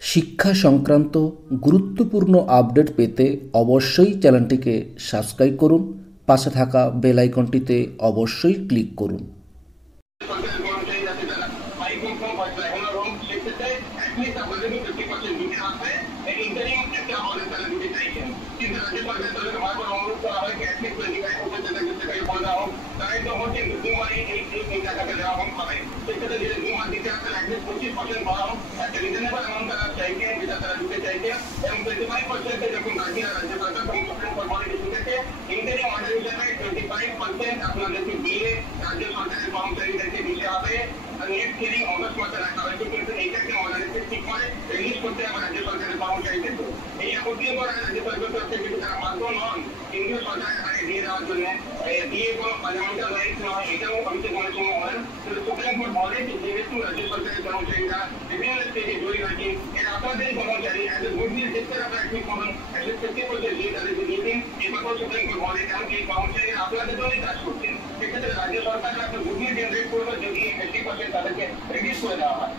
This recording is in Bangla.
শিক্ষা সংক্রান্ত গুরুত্বপূর্ণ আপডেট পেতে অবশ্যই চ্যানেলটিকে সাবস্ক্রাইব করুন, পাশে থাকা বেল আইকনটিতে অবশ্যই ক্লিক করুন। আপনাদেরকে দিয়ে রাজ্য সরকারের কর্মচারীদেরকে দিতে হবে। নেট ফিলিং অগস্ট মাসে রাখা হয়েছে, কিন্তু এইটাকে আমাদেরকে ঠিক করে রিলিজ করতে হবে রাজ্য সরকারের কর্মচারীদেরকে। এই আপত্তি করা রাজ্য সরকার তরফে কিন্তু তারা বাধ্য নন কেন্দ্রীয় সরকারের আগে দিয়ে দেওয়ার জন্য। দিয়ে কোনো পার্লামেন্টাল রাইটস নয়, এটাও অভিযোগ অনেক সময় হয়। কিন্তু সুপ্রিম কোর্ট বলে যে যেহেতু রাজ্য সরকারের কর্মচারীরা বিভিন্ন স্টেজে জড়িত আছে, এরা আপনাদের কর্মচারী অ্যাজ এ গুড নিউজ দেখতে আপনারা ঠিক করুন, অ্যাটলিস্ট 50% দিয়ে তাদেরকে দিয়ে দিন। এই কথাও সুপ্রিম কোর্ট বলে, কারণ এই কর্মচারীরা আপনাদের জন্যই কাজ করছেন। সেক্ষেত্রে রাজ্য সরকার একটা গুড নিউজ জেনারেট করবে যদি 50% তাদেরকে রিডিউস করে দেওয়া হয়।